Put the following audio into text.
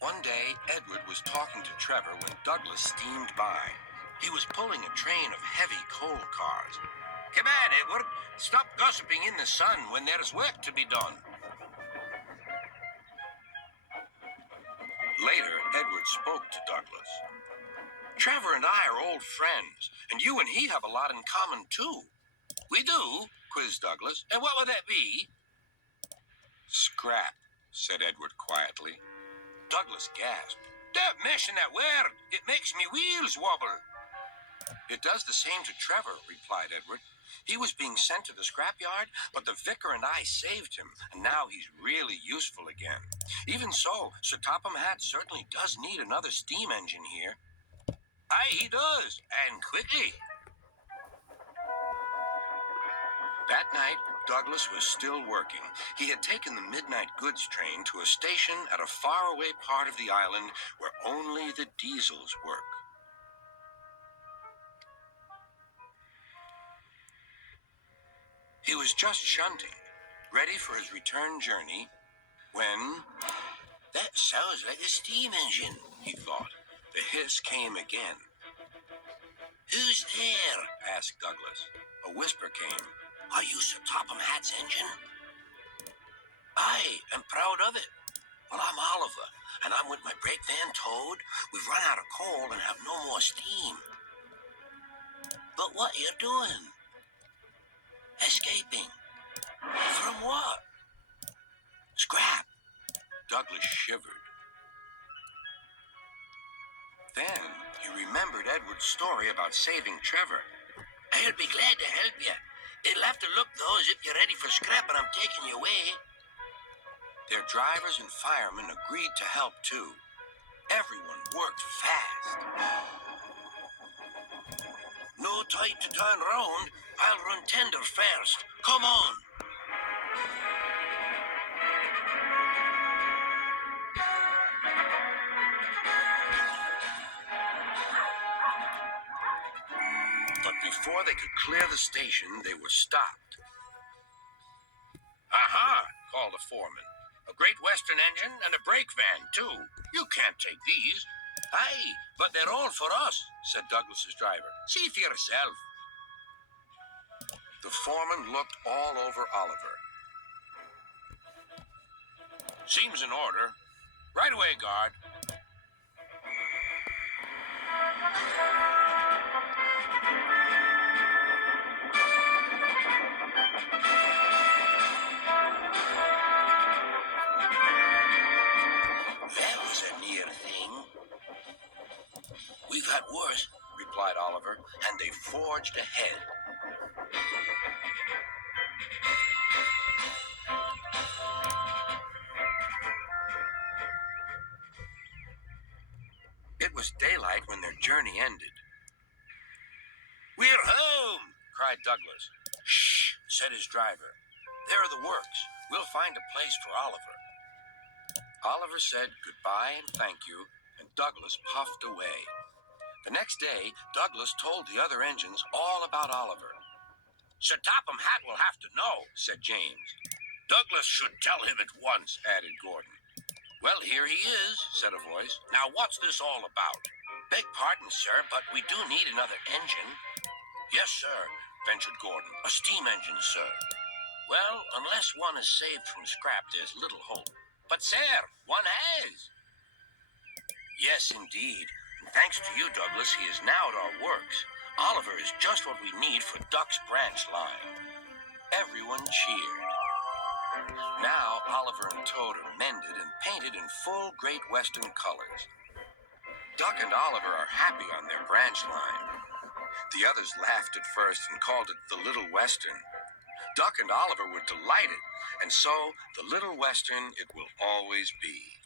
One day, Edward was talking to Trevor when Douglas steamed by. He was pulling a train of heavy coal cars. "Come on, Edward. Stop gossiping in the sun when there's work to be done." Later, Edward spoke to Douglas. "Trevor and I are old friends, and you and he have a lot in common, too." "We do?" quizzed Douglas. "And what would that be?" "Scrap," said Edward quietly. Douglas gasped. "Don't mention that word. It makes me wheels wobble." "It does the same to Trevor," replied Edward. "He was being sent to the scrapyard, but the vicar and I saved him, and now he's really useful again. Even so, Sir Topham Hatt certainly does need another steam engine here." "Aye, he does, and quickly." That night, Douglas was still working. He had taken the midnight goods train to a station at a faraway part of the island where only the diesels work. He was just shunting, ready for his return journey, when... "That sounds like a steam engine," he thought. The hiss came again. "Who's there?" asked Douglas. A whisper came. "Are you Sir Topham Hatt's engine?" "Aye, I'm proud of it." "Well, I'm Oliver, and I'm with my brake van towed. We've run out of coal and have no more steam." "But what are you doing?" "Escaping." "From what?" "Scrap." Douglas shivered. Then he remembered Edward's story about saving Trevor. "I'll be glad to help you. It'll have to look, though, as if you're ready for scrap and I'm taking you away." Their drivers and firemen agreed to help, too. Everyone worked fast. "No time to turn round. I'll run tender first. Come on." But before they could clear the station, they were stopped. "Aha!" called a foreman. "A Great Western engine and a brake van, too. You can't take these." "Aye, but they're all for us," said Douglas's driver. "See for yourself." The foreman looked all over Oliver. "Seems in order. Right away, guard." "That was a near thing." "We've had worse," replied Oliver, and they forged ahead. It was daylight when their journey ended. "We're home!" cried Douglas. "Shh," said his driver. "There are the works. We'll find a place for Oliver." Oliver said goodbye and thank you, and Douglas puffed away. The next day, Douglas told the other engines all about Oliver. "Sir Topham Hatt will have to know," said James. "Douglas should tell him at once," added Gordon. "Well, here he is," said a voice. "Now, what's this all about?" "Beg pardon, sir, but we do need another engine." "Yes, sir," ventured Gordon. "A steam engine, sir." "Well, unless one is saved from scrap, there's little hope." "But, sir, one has." "Yes, indeed. And thanks to you, Douglas, he is now at our works. Oliver is just what we need for Duck's branch line." Everyone cheered. Now Oliver and Toad are mended and painted in full Great Western colors. Duck and Oliver are happy on their branch line. The others laughed at first and called it the Little Western. Duck and Oliver were delighted, and so the Little Western it will always be.